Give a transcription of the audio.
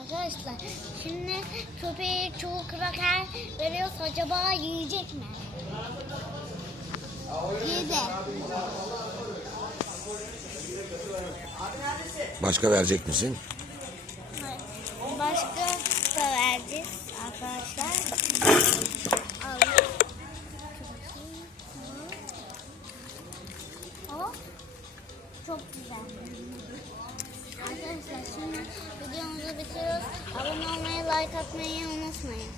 Arkadaşlar şimdi köpeğe çoğu kraker veriyorsa acaba yiyecek mi? Yedi. Başka verecek misin? Başka da vereceğiz arkadaşlar. Al. Hop. Çok güzel. Arkadaşlar şimdi videomuzu bitiriyoruz. Abone olmayı, like atmayı unutmayın.